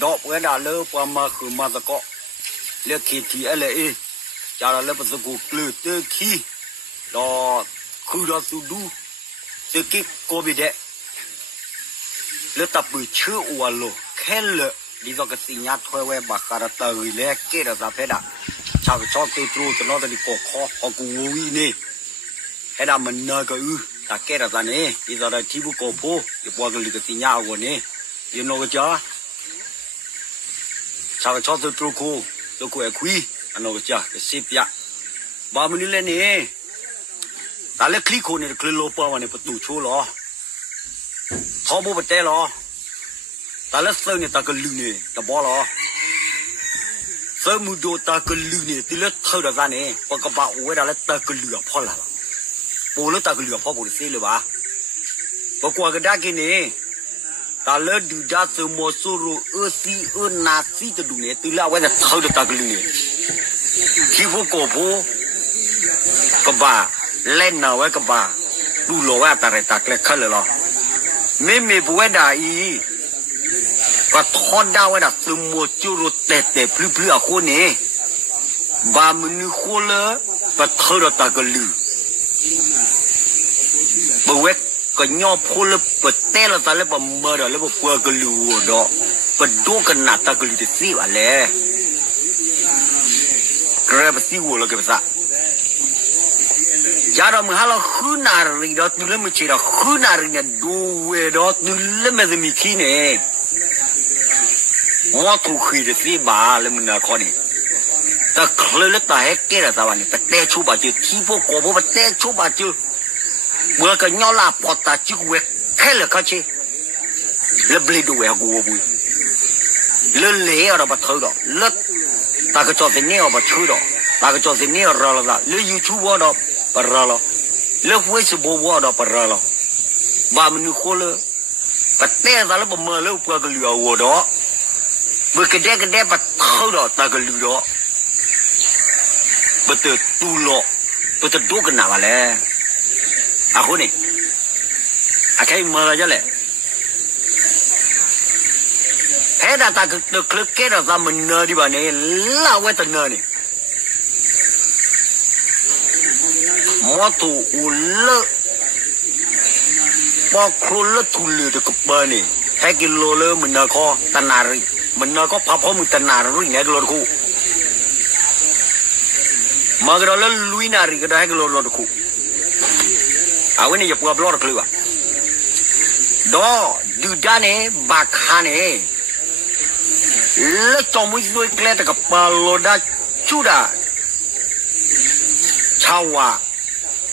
ดอกเวดาเลิปมาคือมาตะเกาะเลือกขีทีอะไรจาระเลิปสกุลกลือเตอขี้ดอกคือดอกสุดูเตกิโกบิเดเลือกตับปือชื่ออวโลแค่เลดีดอกสิญญาถอยไว้บักการะตอเล็กเกดาเพดาชาวชอบเตตรูตลอดดีกอคออกูวีนี่ให้ดามันเนก็ตาเกดาเนี่ยดีดอกที่บุกโกโพอยู่ปวกลิกสิญญาวันนี้ยูโนก็จ้าชาวชอบตัวคูตัวกูคุยอันนั้นก็จะสิบยะบางมื้อเลยนี่แต่เล็กคลิกคนเนี่ยคลิกโลปวันนี้ประตูชูหรอท้อบุบเตะหรอแต่เล็กเสือเนี่ยตากลือเนี่ยตาบอหรอเสือมุดโดตากลือเนี่ยที่เล็กเท่าเดิมเนี่ยปากบ่าวเวลาเล็กตากลือพ่อละปูเล็กตากลือพ่อกูได้สิเลยบ้าปากกว่าก็ได้กินเนี่ยตาเลิศดูด้าสมอสูรุซีนาซีจะดูเนี่ยตีละไว้แต่เท่าเดิมตากลือเนี่ยขี้พวกโกโพกบ้าเล่นเอาไว้กบ้าดูโลว่าตาเรตากเล็กขึ้นเลยหรอไม่มีบัวด่าอีก็ทอดดาวไว้ดักสมอจูรุเตะพลื้อคนนี้บามันนึกคนละก็เท่าเดิมตากลือบัวก็ย่อพูดแล้วปะเตะแล้วตาแล้วปะเมื่อแล้วปะเปลือกลือดอกปะดูกันหน้าตากลือจะสิอะไรกระปะสิวัวแล้วก็ภาษาจารามึงฮัลโหลขึ้นนารีดอตุเล่ไม่เชื่อขึ้นนารีเนี่ยดูเวดอตุเล่ไม่จะมีขี้เนี่ยว่าถูกขี้จะสิบ้าเลยมึงน่ะคนนี้แต่เคลื่อนตาให้เกล้าสาวนี่ปะเตะชูบาจืดที่พวกโกบปะเตะชูบาจืดเมื่อกันย่อลาปอตาจิกเวกแค่เลยก็เช่แล้วบลีดูเวกูบุยเลื่อนเลี้ยเราปะเธอดอกเลื่อนตากระจอกเสนียปะชื่อดอกตากระจอกเสนียรอละเลื่อนยูทูบวอดอกปะรอละเลื่อนเฟซบุ๊กวอดอกปะรอละบ้ามันนึกคนเลยปะเตะตาแล้วปะเมื่อแล้วปะกะเหลือวอดอกเมื่อกระเดะปะเธอดอกตากะเหลือดอกปะเตะตูหลอกปะเตะดูกันหนามาแล้วอะคนนี้อะแค่มาแล้วจ้ะเลยเฮ้ยแต่ตาคือคลิกเกอร์ตามันเนอดีบ้านี่ลาเวทเนอนี่มอตูอุลปอกครุลทุลเด็กบ้านี่ให้กิโลเลยมันเนอก็ตนารีมันเนอก็พับพอมึงตนารีเนี่ยกิโลกูมาก็แล้วลุยนารีก็ได้ให้กิโลกูเอาไว้นี่อย่าปวดร้อนกลัวดอดูด้านนี้บักฮานี่แล้วจอมุ้ยด้วยเกล็ดกับปลาโลดาชูดาชาวะ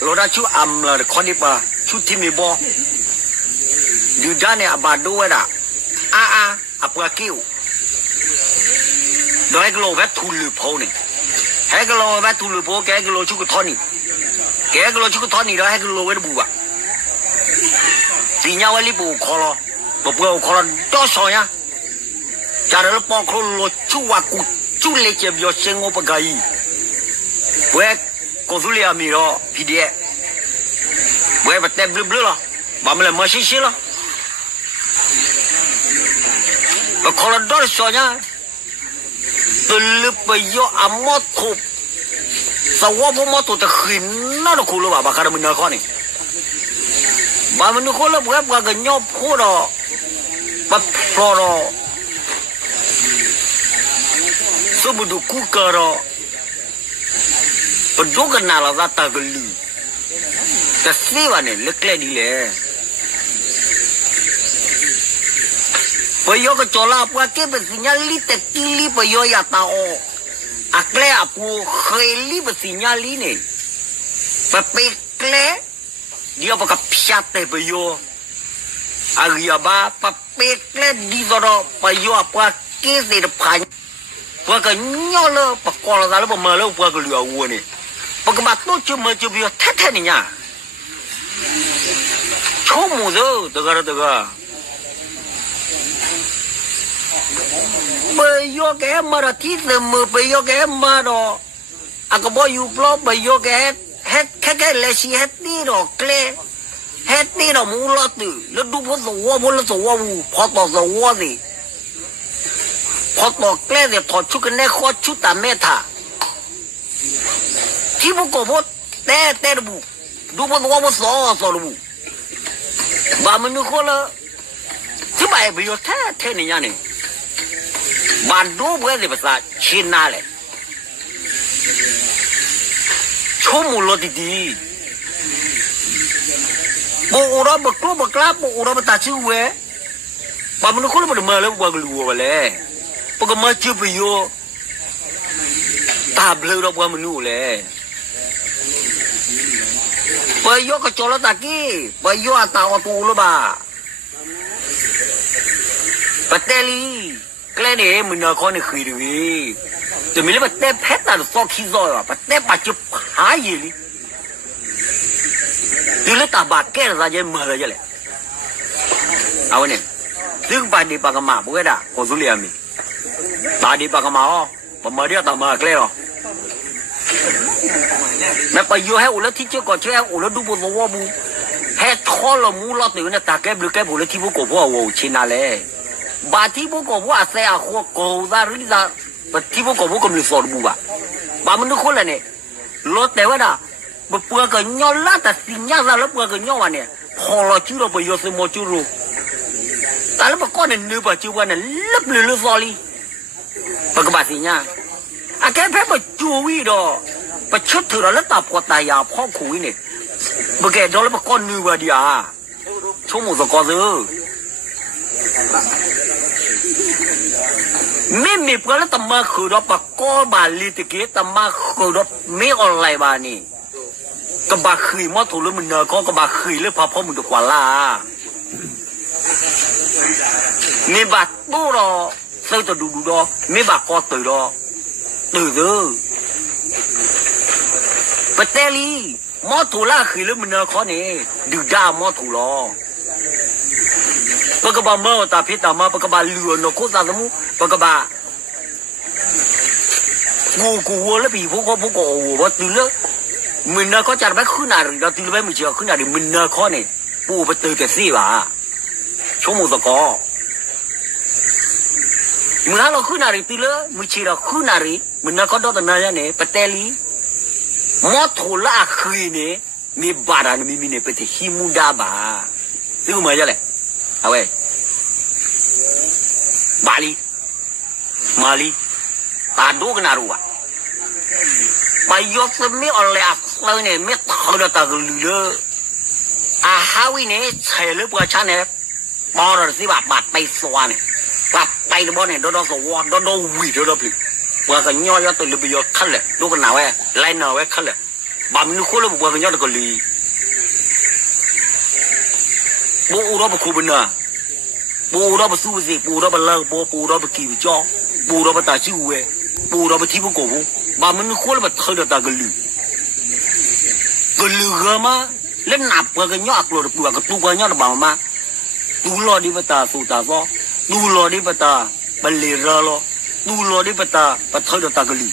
โลดาชูอัมละคนนี้ปะชูที่มีบ่ดูด้านนี้อาบาดูไว้ด่ะอาปากกิ้วดอให้กโลแวะทุลือโพนี่ให้กโลแวะทุลือโพแกกโลชูกทอนี่แกก็รู้ชุกทอนี่แล้วให้ก็รู้ไว้ดูบ่ะสิญญาวันนี้ปู่ขอรอปู่ขอรอต่อสอยอ่ะจาระปองขอรอชูว่ากูชูเล็กเจ็บยอดเชงโอปะกายเว้ยกูสุริยามีรอพี่เดียเว้ยบัดเต็มบลูล่ะบ้ามันเลยมาชิล่ะก็ขอรอต่อสอยอ่ะตุลปยออามอทุสาวกพวกมอตัวตะขินน่าจะคุยเลยว่าบางครั้งมันเนื้อข้อนี่บางมันเนื้อข้อแล้วแบบว่ากันยอบพูดอ่ะปัดพลออ่ะสมดุคุกเกอร์อ่ะปัดดูกันน่าละตากลือแต่สิวันนี้เล็กเล็กดีเลยพยก็จอลาพวกเก็บเป็นสัญญาลิตกิลิพยอยาตาโออักเล่ปูเคยรีบสิญญาลีนี่ปะเปกเล่เดี๋ยวปะกับพิชาเตปโยอาริยาบาปะเปกเล่ดีดอปะโยปะเกษตรพันปะกันย่อเลยปะกอลซาลปะมาเลยปะกันเหลือวัวนี่ปะกับมาตัวจุมาจุบิโยแท้ๆนี่เนี่ยชอบมูเด้อตะกะไปโยกแกมาละที่เสมอไปโยกแกมาดออากบอกอยู่ปลอบไปโยกแกเฮ็ดแค่เลสิเฮ็ดนี่ดอกเกลเฮ็ดนี่ดอกมูลอดแล้วดูพอสวะพอละสวะพอต่อสวะสิ ป พอตอกแกล้เนี่ยถอดชุดกันแน่ข้อชุดตามแม่ท่าที่พวกกูพูดแต่ระบุดูบนว่ามันสอระบุบามันนึกว่าละที่ไปไปอยู่แท้เนี่ยนี่บานดูเพื่อนที่ภาษาชินน่าเลยชั่วโมงละดีๆบุอุระบุกลัวบุกล้าบุอุระบุตาชิวเวบามันนึกว่ามันมาแล้วบุกลัวไปเลยบุกมาชิวไปอยู่ตาเบลอเราบุกมันนู่เลยไปอยู่กับโจรตะกี้ไปอยู่อัตตาอตูลบ้าปะเตลีแกล้เนี่ยมันน่าคนนี่คือดีจะมีเรื่องปะเตเพชรแต่สอกขี้ซอยว่ะปะเตปัจจุหายเลยดูแลตาบาดแก่ซะเยอะมาเลยแหละเอาเนี่ยซึ่งปาดีปากมาบุกได้โคสุเลียมีปาดีปากมาอ๋อปมาเดียวตามาแกล้หรอแม่ไปอยู่ให้อุลที่เจ้าก่อนเชื่อให้อุลดูบนวัวบูให้ท้อละมูลตื่นเนี่ยตาแก้บหรือแก้บุลที่พวกกูพ่อวัวชินาเลยบาที่พวกกูพ่อเสียหัวกูดาริดาบาที่พวกกูพ่อกำลังสอนบูบะบามันนึกคนละเนี่ยรถแต่ว่าน่ะบเปลือกกันย้อนละแต่สิ่งยากแล้วเปลือกกันย้อนเนี่ยพอเราชื่อเราไปยศโมจูรุแต่แล้วมันก็เนี่ยนึกว่าชื่อว่าเนี่ยลับลือซอลีปากบาสิญญาอาแค่แพ้มาจูวีดอปะชุดเถอะแล้วตาปวดตายาพ่อคุยเนี่ยเมื่อแกโดนแล้วมันก็นึกว่าดีอ่ะชั่วโมงสกอร์ซื้อไม่มีเพื่อนแล้วตมาคือเราปะก้อบาลีตะกี้ตมาคือเราไม่ออนไลน์บานี่กบาคืยมอถูแล้วมันเนอก็กบาคืยแล้วพอพ่อมึงตะกว่าล่ะมีบาตู้รอเสื้อตัวดูดอมีบาคอตื่นรอตื่นซื้อปะเตลีมอถูล่าคืยแล้วมันเนอข้อนี้ดูด้ามอถูรอปะกบาเมื่อตาพิษตามาปะกบาเลือนโคตรสมุปะกบากูแล้วพี่พวกโอ้ว่าตื่นแล้วมันเนอเขาจะไม่ขึ้นอะไรเราตื่นไม่มีเชื่อขึ้นอะไรมันเนอข้อนี้ปูไปตื่นแต่สี่บ่าชั่วโมงสกอมึงหาเราขึ้นอะไรตื่นแล้วมึงเชื่อเราขึ้นอะไรมันเนอเขาโดนแต่เนยเนี่ยปะเตลีมอถูล่าคืนเนี่ยมีบาดานมีเนี่ยไปที่หิมุดาบ่าซึ่งมาจะเลยเอาไว้บาลีมาลีตาดูกันนารัวไปยกสมิอเลยอักเลยเนี่ยไม่ทอดตากลืออาฮาวิเนี่ยเฉลยเพื่อฉันเนี่ยปอร์สิบาทไปสวรรค์กลับไปในบ่อเนี่ยโดนสวรรค์โดนวีโดนผิดเพื่อกันย่อยตัวลือไปยกขั้นเลยดูกันหนาไว้ไล่หนาไว้ขั้นเลยบางนึกว่าเพื่อกันย่อยตัวลือบูอุระบคูบเนาปูเราไปสู้สิปูเราไปเลิกปูเราไปกี่วิจารปูเราไปตาชิวเวปูเราไปที่พวกกูบางมันนึกว่าแบบเธอตากลือมาเล่นหนับกันย่อกลัวปูกับตู้กันย่อบางมาดูรอดีปตาสู้ตาซ้อดูรอดีปตาบัลเลรอดูรอดีปตาปะเธอตากลือ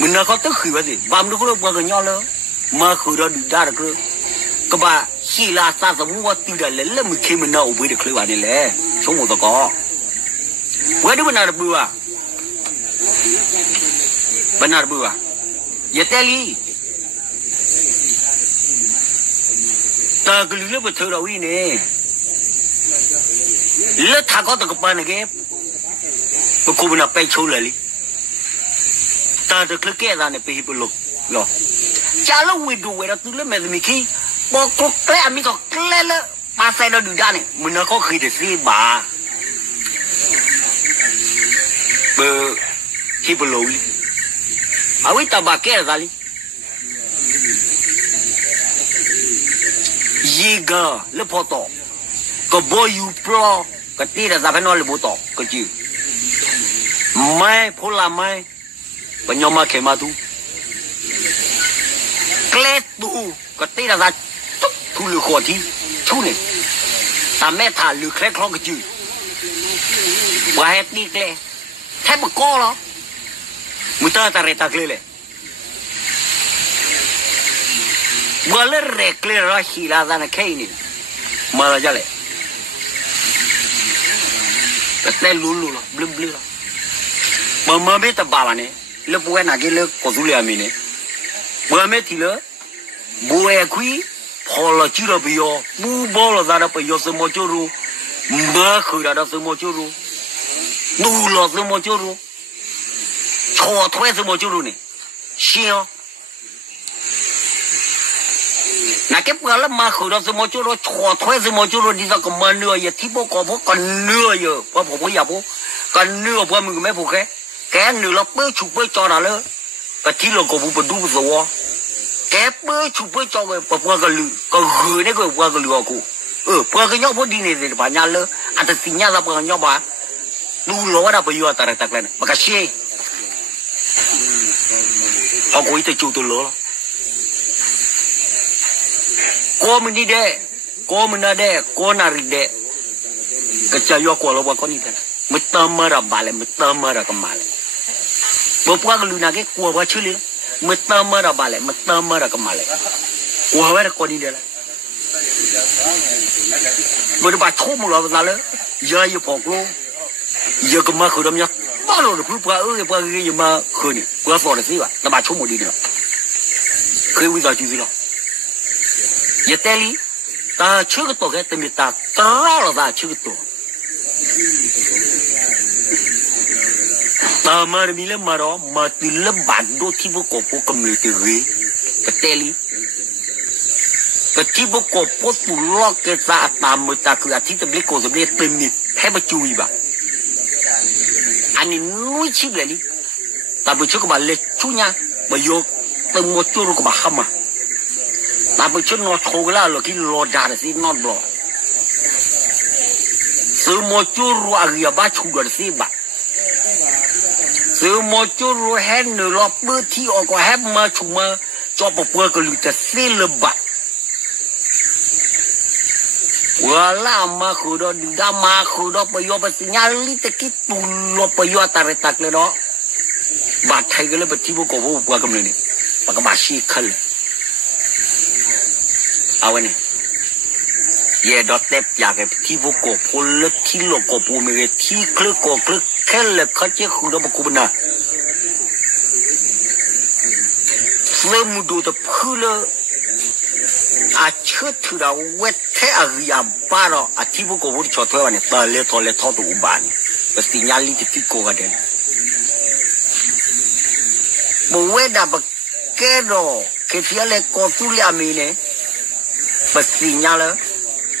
มันน่าเขาต้องขืนว่าสิบางนึกว่าปูกันย่อแล้วมาขืนเราดูได้ก็ก็บ่าชีลาซาสมุว่าตีได้แล้วมึงเข้มน่าอุบไว้เด็กคลื่นนี่แหละชั่วโมงตะกอเว้ยดูมันน่าระเบือมันน่าระเบืออย่าเตลีตากลือเลือดเธอเราอีเนี่ยเลือดทากอตะกปานเก็บพวกกูมันไปโชว์เลยตาตะคลึกแก่ตาเนี่ยไปฮิปโลกหรอจ้าเราวิดูเวลาตื่นแล้วแม่จะมีขี้บอกกูแกล้มีก็แกล้แล้วมาใส่เราดูด้านนี่มันน่าเขาเคยแต่ซีบาเบอร์ฮิปโลลีเอาไว้ตาบาแก่ซาลียีกาเล็บพอต่อก็บอยยูโปรก็ตีแต่ซาเพนอลเล็บต่อก็จีไม่พูดละไม่ปัญญามาเขมาดูแกล้ดูก็ตีแต่ซาทุลือขวดที่ชูเนี่ยตาแม่ถ่านลือแคล้คล้องกระจืดว่าแฮปปี้แกล้แทบก้อหรอมุตตาเรตาเกล้เลยเมื่อเล่เรกเกล้ราฮีลาดานแค่นี้มาแล้วจะเลยแต่เต้นลุ้นๆบลิ้ม mama be ta ba ne le bue na ke le ko su le ami ne bue me ti le bue kui pho lo chi lo bi yo bu bo lo za da pe yo so mo chu ru ma khu da da so mo chu ru nu lo so mo chu ru cho thwe so mo chu ru ne xin yo na cái bữa là mà khử đó rồi mua chỗ đó chua thuê rồi mua chỗ đó đi ra còn mà nửa giờ thì bố có bố còn nửa giờ bố bố giờ bố còn nửa bố mình mấy bố cái nửa là bữa chụp bữa cho nào nữa cái thì là có bố bố đủ rồi cái bữa chụp bữa cho về bố cái lư cái gửi đấy cái bố cái lư cô bố cái nhau bố đi này thì bà nhà lơ anh ta xin nhà ra bố nhau bà đủ lỗ đã bây giờ ta đặt lên bà cái xe họ có ý tới chủ tôi lỗ cô mình đi đây cô mình ở đây cô nào đi đây cái chơi vô cô là bao con đi đây mới tầm mà ra bà lại mới tầm mà ra cái mà lại bố qua cái lùi nào cái cô bao chửi mới tầm mà ra bà lại mới tầm mà ra cái mà lại cô hay là cô đi đây bố đi bà chốt một lần ra nữa giờ giờ bỏ cô giờ cái mà khởi động nhá bao lâu được qua qua cái gì mà khởi nè qua phò được gì vậy là bà chốt một đi nữa khởi bây giờ chuyện gì đâu giờ tê li ta chưa cái tổ cái tụi ta trao là ta chưa cái tổ ta mà mình lên mà đó mà từ lên bản đồ thì vô cổ cầm người từ ghế cái tê li cái thì vô cổ tụ lo cái ta ta mới ta cứ thì tụi lấy cổ tụi lấy tên mình hay mà chui bà anh ấy nuôi chim lại đi ta bây giờ có bà lấy chú nha bà vô từng một chỗ rồi có bà hâm à ta bây giờ nó thâu cái là cái lò đá là gì non bò sự một chỗ rồi à ba chú gần gì bà sự một chỗ rồi hết nửa lọ bữa thì ở có hết mà chú mà cho một bữa cái lụt xí lơ bà và làm mà khử đó đi ra mà khử đó bây giờ bây giờ nhà lý tự cái tù lọ bây giờ ta lại tạc lên đó bà thấy cái là bà chỉ có vô qua cái này bà cái bà xí khơiเอาไว้เนี่ยเย่ดอทเต็บอยากให้ที่พวกกบพลเล็กที่หลอกกบปูมีที่คลึกกบคลึกแค่เล็กเขาเจ้าคุณเราบอกกูนะเริ่มดูแต่พื้นเลยอาเชิดถือเราเวทแท้อาริยาบ้าเราอาที่พวกกบพูดชอบถ้วยวันนี้ตาเล็กทอเล็กทอตัวอุบานี่เป็นสิ่งยาลิที่โกกันเด่นบัวเวดาบแก่ดอแค่ที่อะไรก็ตุเลียมีเนี่ยปัสสิญญาเลย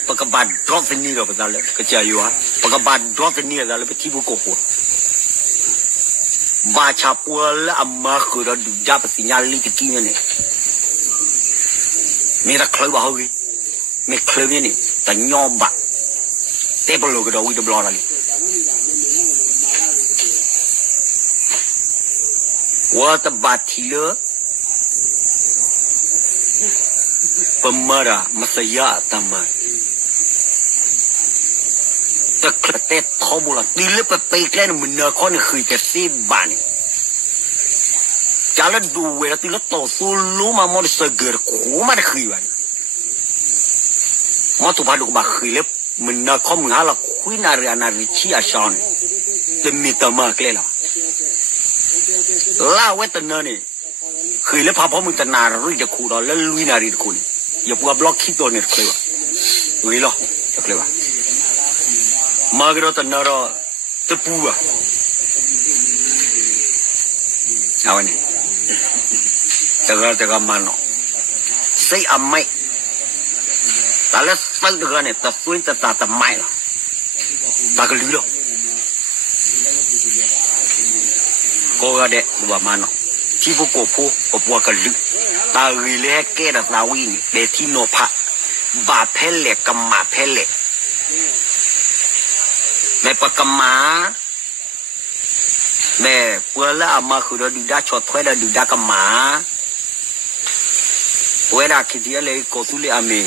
ปกบัดดรอสนี่เราเป็นอะไรก็จะอยู่ฮะปกบัดดรอสนี่เราเป็นที่บุกโกะบาชาปัวและอามาคือเราดูจับปัสสิญญาลิตกินเนี่ยมีรักเคลื่อนบ่าวกี้มีเคลื่อนนี่แต่ยอมบัดเตะบอลลูกเราวิ่งบอลอะไรว่าแต่บาดทีเลPemara masaya taman. Terketet thobulah. Dile pepeklen menakon khui ke siban. Jalan dua lah dile to sulu mamon seger kuma de khui ban. Ma tu badu ba khui le menakon ngala khui nari chi asan. Demi tama kle la. La wetana ni. เคยแล้วพาพ่อมึงจะนารุ่ยจะขู่เราแล้วลุยนารีจะขู่อย่าปวดบล็อกขี้ตัวเนี่ยเคยวะลุยหรอจะเคยวะมาก็เราแต่นาเราจะปูอ่ะเอาไว้เนี่ยจะก็มันเนาะใส่อไม่แต่แล้วใส่ตัวเนี่ยแต่ส่วนจะตาแต่ไม่ล่ะตาก็ลุยหรอก็เด็กบัวมันเนาะที่พวกโกพูอบวัวกันลึกตาวีเล่แก่ดับลาวินเดที่โนพะบาเพลเล็กกัมมาเพลเล็กแม่ปะกัมมาแม่เวลาอามาคือเราดูดาชดถ้วยเราดูดากัมมาเวลาคิดเดียเลยโกสุเลอามี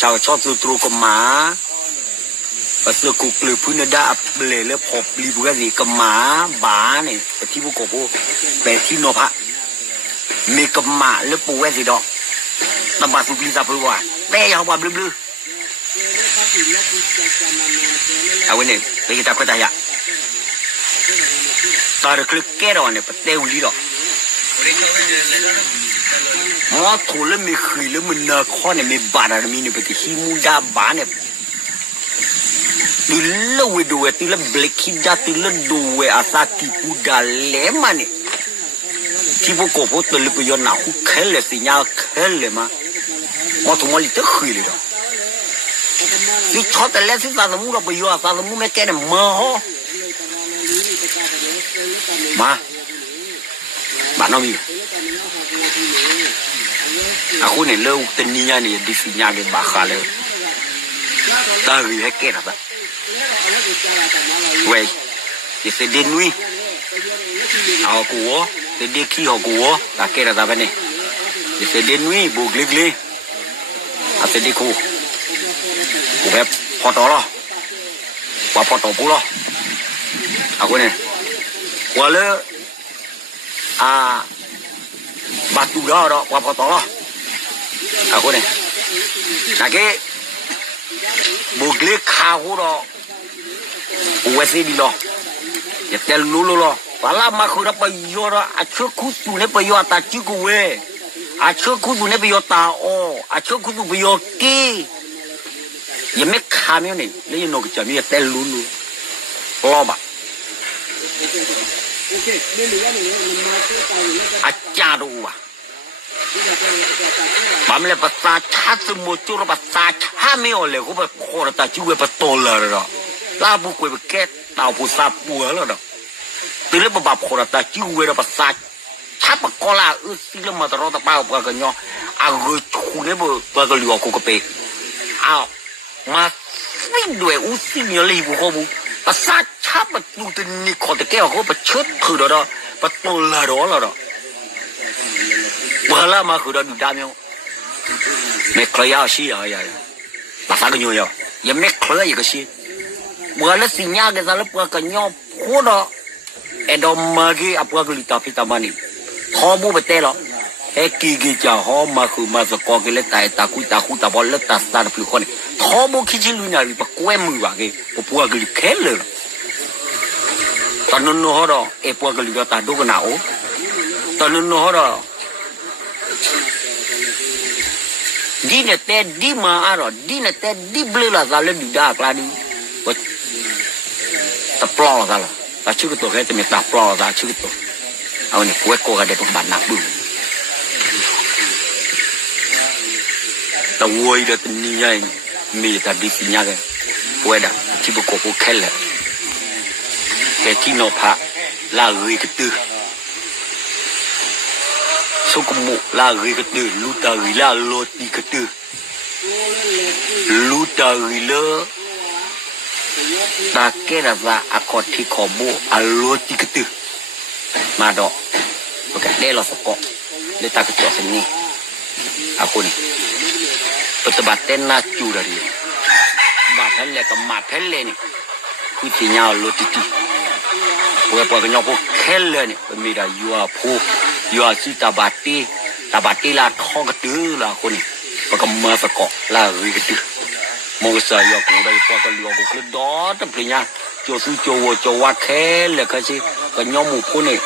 ชาวชอบสุตรูกัมมาปัสสาวะกุกลือพื้นดาเลยแล้วพบลีบุกะสีกัมมาบาเนี่ยที่พวกโกพูแต่ที่โนพะมีกำมาหรือปูเวสิดอกตำบาสุกลีซาพูว่าแต่ยังว่าบลือเอาไว้เนี่ยไปกินตาก็ได้ยะ ta được clip kẹt rồi này bắt đeo lý đó mà thôi là mình khơi là mình nợ khó này mình bán là mình phải khi mua đa bán này từ lâu về đuổi từ là black hijab từ là đuổi asaki puda lẽ mà nàyที่พวกกูพูดตัวลึกไปย้อนหนาวแค่เลยสิยาแค่เลยมาถุงมันลิตรขึ้นเลยดอกสิช็อตแต่แล้วสิซาสมูเราไปย้อนซาสมูไม่แก่เนี่ยมาฮะมาบ้านน้องมีaku ne lo teninya ne disinya ke bakale ta ri he ke na ba we ye se de nui ao ko se de ki ho ko ta ke ra ba ne ye se de nui bu gle gle a se de ko bu he photo lo wa photo bu lo aku ne wala batu đó qua phò to cô này là cái buộc lê khao đó USD đi lo giờ tên lú lo và làm mà không đã bây giờ đó trước cút tu này bây giờ ta chưa có về trước cút tu này bây giờ ta trước cút tu bây giờ kí giờ mấy khám này lấy nó cái chả mấy tên lú lo mà cha đâu à bám lên bắt sa chát từ một chỗ nó bắt sa chát mấy ở liền cũng bắt khó là ta chú về bắt to là rồi đó la bu quay bắt kết tàu bu sa bùa rồi đó từ đấy bắt khó là ta chú về là bắt sa chát bắt co là xin là mà tao ta bao bao cái nhau người chú đấy bao cái liều của cái bể mà xin đuổi xin nhớ lấy bu không bu bắt sa chát bắt tu từ ní khó từ cái họ bắt chết thử đó bắt to là đó bala mà khử đó đủ đam nhau mẹ khơi áo xí à là sao cái nhiều giờ mẹ khơi gì cái xí bala xí nhá cái sao lúc cái nhau khô đó em đó mà cái áp cái lita pita mani họ mua bể tê đó cái kỳ chả họ mà khử mà giờ có cái lết tai ta cúi ta bỏ lết ta ta được phơi con họ mua cái gì luôn này bị quên mùi vào cái bùa cái khétเลยตอนนั้นเขาđó em bùa cái lita ta đâu có nàoตอนนั้นเขาđó đi nè té đi mà rồi đi nè té đi bơi là ra lên đi đa là đi tập plo ra là ta chưa có tổ cái mình tập plo ra chưa có tổ ao này quét cô cái để con bạn nạp bự ta vui được như vậy mi ta đi xin nhau cái quét đã chỉ có cô khen lại cái khi nó phá là người cái tư số công mộ là người cái từ lu ta người là lô ti cái từ lu ta người lơ ta cái là ra akot thì khó bộ lô ti cái từ mà đó ok đây là sọc để ta cái chỗ này aku nih pertebatan na cu dari bahkan le ke makan le ni kutinya lô ti ti buat buat nyok khen le ni pemida yua phu yua si tabati là thong cái thứ là con này và cầm mơ phải cọ là người cái thứ một cái sợi yua cũng đây qua cái lúa của cái đó tập đi nha cho su cho qua khen là cái gì cái nhóm một con này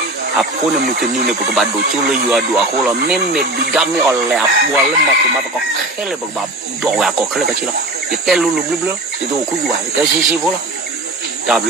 phu này một cái như này một cái đồ chú lấy yua đồ aku là men đi đâm mấy ở lẹ bùa lên mặt mà có khen là bằng đồ à có khen là cái gì đó cái tên luôn luôn luôn thì đồ cũng vậy cái gì phu là chào